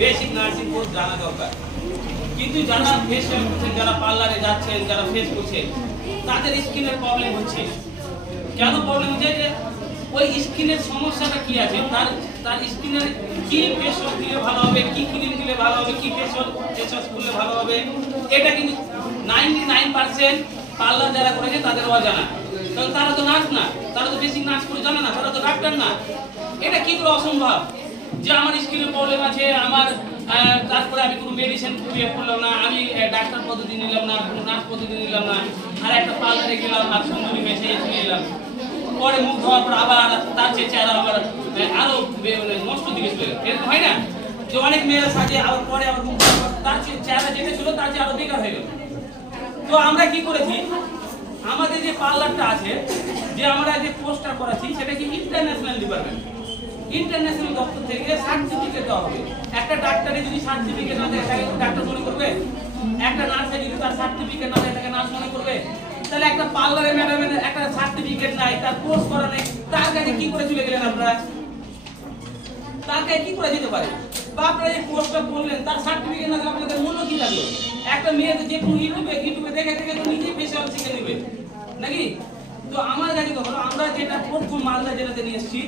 Basic nursing course জানা দরকার। কিন্তু যারা ফেসিয়াল করছেন, যারা পার্লারে যাচ্ছেন, যারা ফেস করছেন, তাদের স্কিনের প্রবলেম হচ্ছে। কেন প্রবলেম হচ্ছে? যে ওই স্কিনের সমস্যাটা কি আছে, তার স্কিনের কি ফেস ওয়াশ দিলে ভালো হবে, কি ক্রিম দিলে ভালো হবে, কি ফেস ওয়াশ করলে ভালো হবে, এটা কিন্তু 99% পার্লার যারা করেছে তাদের অজানা। কারণ তারা তো নার্স না, তারা তো বেসিক নার্স করে জানে না, তারা তো ডাক্তার না। এটা কি করে অসম্ভব যে আমার স্কিনের প্রবলেম আছে, আমার তারপরে আমি কোনো মেডিসিন প্রয়োগ করলাম না, আমি ডাক্তার পদ্ধতি নিলাম না, কোনো নার্স পদ্ধতি নিলাম না, আর একটা পার্লারে গেলাম আর সুন্দরী মেশে নিলাম, পরে মুখ ধোয়ার পর আবার তার চেয়ে চেহারা আবার আরো নষ্ট দিকে চলে গেল। এরকম হয় না যে অনেক মেয়েরা সাজে আবার পরে আবার মুখ ধোয়ার পর তার চেহারা যেটা ছিল তার চেয়ে আরো বেকার হয়ে গেল। তো আমরা কি করেছি, আমাদের যে পার্লারটা আছে, যে আমরা যে কোর্সটা করাচ্ছি, সেটা কি ইন্টারন্যাশনাল ডিপার্টমেন্ট, ইন্টারন্যাশনাল দপ্তর থেকে সার্টিফিকেট দেওয়া হবে। একটা ডাক্তারে যদি সার্টিফিকেট না দেয় তাকে ডাক্তার মনে করবে? একটা নার্সে যদি তার সার্টিফিকেট না দেয় তাকে নার্স মনে করবে? তাহলে একটা পার্লারে ম্যাডামের একটা সার্টিফিকেট নাই, তার কোর্স করা নেই, তার কাছে কি করে চলে গেলেন আপনারা? তার কাছে কি করে যেতে পারে? বা আপনারা যে কোর্সটা করলেন তার সার্টিফিকেট না দিলে আপনাদের মনে কি থাকলো? একটা মেয়ে যে কোনো ইউটিউবে দেখে দেখে তো নিজেই ফেসিয়াল শিখে নেবে নাকি? তো আমার কাছে কখনো আমরা যেটা প্রথম মালদা জেলাতে নিয়ে এসেছি,